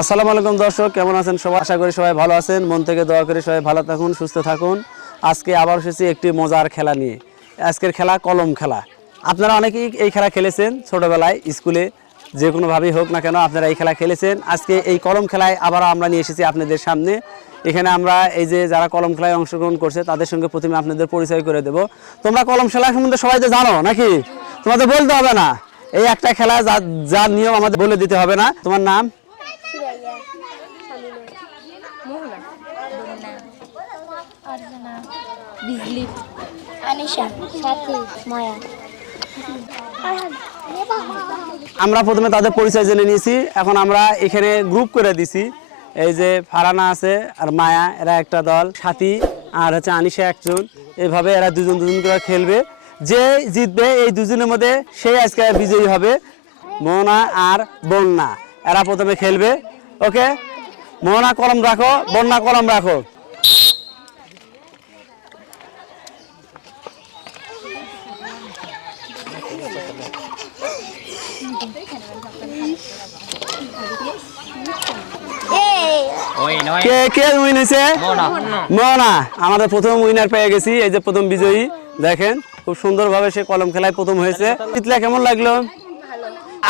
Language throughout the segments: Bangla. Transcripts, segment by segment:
আসসালামু আলাইকুম দর্শক, কেমন আছেন সবাই? আশা করি সবাই ভালো আছেন। মন থেকে দোয়া করি সবাই ভালো থাকুন, সুস্থ থাকুন। আজকে আবার এসেছি একটি মজার খেলা নিয়ে। আজকের খেলা কলম খেলা। আপনারা অনেকেই এই খেলা খেলেছেন ছোটবেলায়, স্কুলে, যে কোনোভাবেই হোক না কেন আপনারা এই খেলা খেলেছেন। আজকে এই কলম খেলায় আবার আমরা নিয়ে এসেছি আপনাদের সামনে। এখানে আমরা এই যে যারা কলম খেলায় অংশগ্রহণ করছে, তাদের সঙ্গে প্রথমে আপনাদের পরিচয় করে দেব। তোমরা কলম খেলা সম্বন্ধে সবাই তো জানো নাকি? তোমাদের বলতে হবে না। এই একটা খেলা, যা যার নিয়ম আমাদের বলে দিতে হবে না। তোমার নাম সুরাইয়া সামিনা মোহনা বন্যা অর্জনা বিজলি আনিশা, সাথী, মায়া। আমরা প্রথমে তাদের পরিচয় জেনে নিয়েছি। এখন আমরা এখানে গ্রুপ করে দিছি। এই যে ফারানা আছে আর মায়া, এরা একটা দল, সাথী আর হচ্ছে আনিশা একজন। এইভাবে এরা দুজন দুজন করে খেলবে। যে জিতবে এই দুজনের মধ্যে সেই আজকে বিজয়ী হবে মোহনা আর বন্যা। এরা প্রথমে খেলবে। ওকে? মোহনা কলম রাখো, বন্যা কলম রাখো ওই নয় কে কে উইন হয়েছে মোহনা আমাদের প্রথম উইনার পেয়ে গেছি এই যে প্রথম বিজয়ী। দেখেন খুব সুন্দরভাবে সে কলম খেলায় প্রথম হয়েছে। জিতলে কেমন লাগল?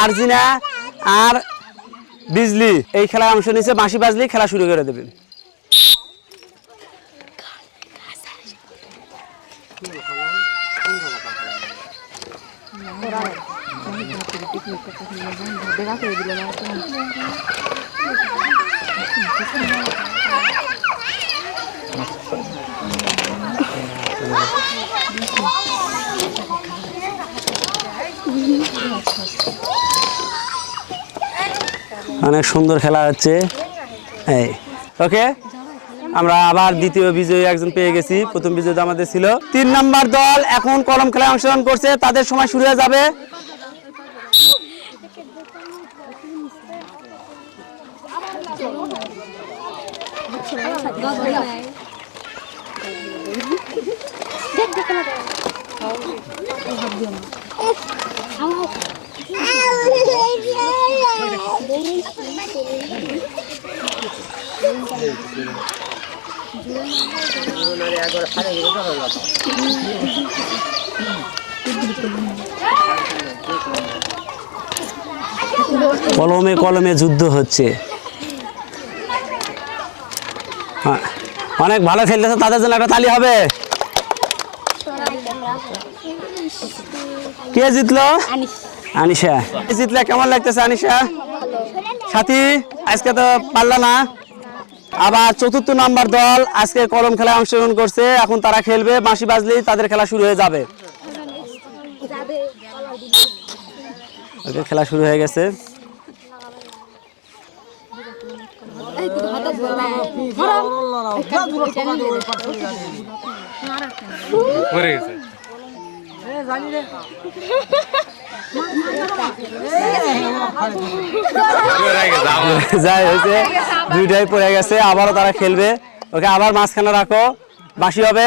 আরজিনা আর বিজলি এই খেলায় অংশ নিয়েছে বাঁশি বাজলি খেলা শুরু করে দেবে। অনেক সুন্দর খেলা হচ্ছে। এই, ওকে? আমরা আবার দ্বিতীয় বিজয়ী একজন পেয়ে গেছি। প্রথম বিজয়ী আমাদের ছিল। তিন নাম্বার দল এখন কলম খেলায় অংশগ্রহণ করছে। তাদের সময় শুরু হয়ে যাবে। কলমে কলমে যুদ্ধ হচ্ছে। অনেক ভালো খেলতেছে, তাদের জন্য একটা তালি হবে। কে জিতলো? আনিশা। জিতলে, কেমন লাগতেছে আনিশা? সাথী, আজকে তো পারলা না। আবার চতুর্থ নাম্বার দল, আজকে কলম খেলায় অংশগ্রহণ করছে। এখন তারা খেলবে, বাঁশি বাজলেই তাদের খেলা শুরু হয়ে যাবে। খেলা শুরু হয়ে গেছে। যাই হয়েছে, দুইটাই পড়ে গেছে, আবারও তারা খেলবে। ওকে, আবার মাঝখানে রাখো, বাসি হবে।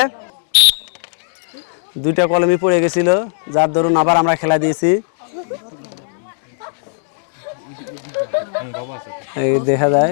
দুইটা কলমই পড়ে গেছিল, যার ধরুন আবার আমরা খেলা দিয়েছি। দেখা যায়।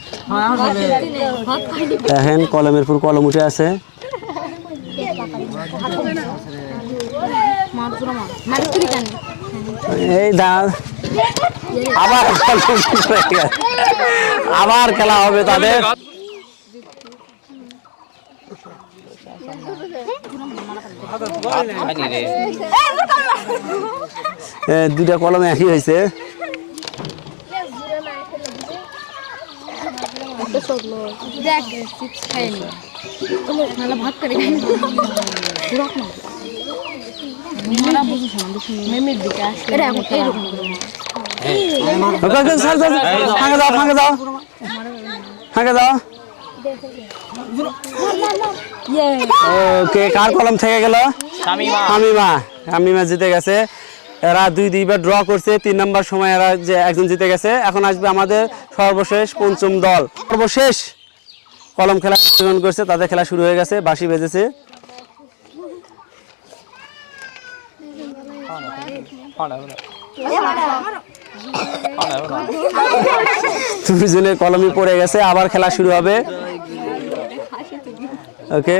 দেখেন, কলমের পর কলম উঠে আছে। এই দা আবার। আবার খেলা হবে তাদের। দুইটা কলম একই হয়েছে। দেখ চিপস খাইনি ভাত করে মেমের দিকে ফাঁকে যাও ফাঁকে যাও ফাঁকে যাও ওকে কার কলম থেকে গেল? শামিমা। হামিমা হামিমা জিতে গেছে। এরা দুই দুইবার ড্র করছে তিন নম্বর সময় এরা যে একজন জিতে গেছে এখন আসবে আমাদের সর্বশেষ পঞ্চম দল সর্বশেষ কলম খেলা অংশগ্রহণ করছে তাদের খেলা শুরু হয়ে গেছে বাঁশি বেজেছে কলমই পড়ে গেছে আবার খেলা শুরু হবে ওকে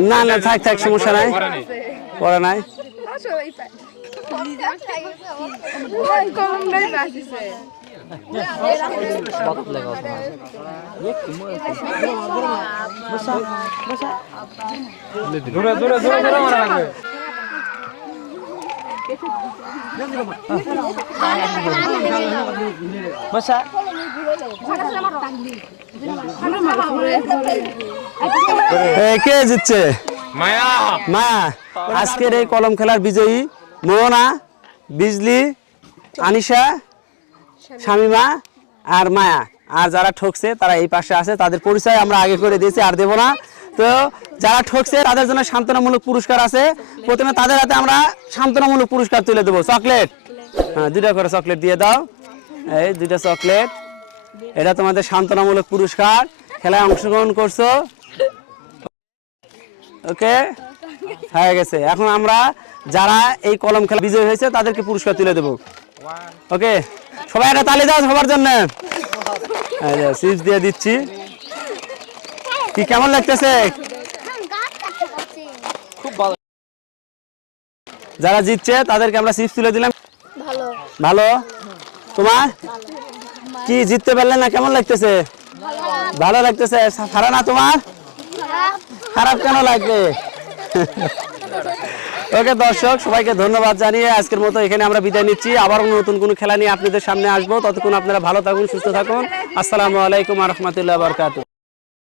না। না থাক থাক সমস্যা নাই। পড়া নাই। দূরে দূরে দূরে দূরে মারা লাগবে। বসা কে জিতছে? মায়া। মা আজকের এই কলম খেলার বিজয়ী মোহনা বিজলি আনিশা শামিমা আর মায়া। আর যারা ঠকছে তারা এই পাশে আছে। তাদের পরিচয় আমরা আগে করে দিয়েছি আর দেবো না। তো যারা ঠকছে, তাদের জন্য সান্ত্বনামূলক পুরস্কার আছে। প্রথমে তাদের হাতে আমরা সান্ত্বনামূলক পুরস্কার তুলে দেবো। চকলেট। হ্যাঁ দুইটা করে চকলেট দিয়ে দাও। এই দুইটা চকলেট। এটা তোমাদের সান্ত্বনামূলক পুরস্কার। খেলায় অংশগ্রহণ করছ। ওকে? হয়ে গেছে। এখন আমরা যারা এই কলম খেলা বিজয়ী হয়েছে, তাদেরকে পুরস্কার তুলে দেবো। ওকে? সবাই একটা তালি দাও সবার জন্য। সিপস দিয়ে দিচ্ছি। কি কেমন লাগতেছে? যারা জিতছে তাদেরকে আমরা চিপস তুলে দিলাম। ভালো। তোমার? কি জিততে পারলে না কেমন লাগতেছে? ভালো লাগতেছে। খারাপ না তোমার? খারাপ কেন লাগবে? ওকে দর্শক সবাইকে ধন্যবাদ জানিয়ে আজকের মতো এখানে আমরা বিদায় নিচ্ছি। আবার নতুন কোনো খেলা নিয়ে আপনাদের সামনে আসব। ততক্ষণ আপনারা ভালো থাকুন সুস্থ থাকুন। আসসালামু আলাইকুম রহমতুল্লাহ বরকাত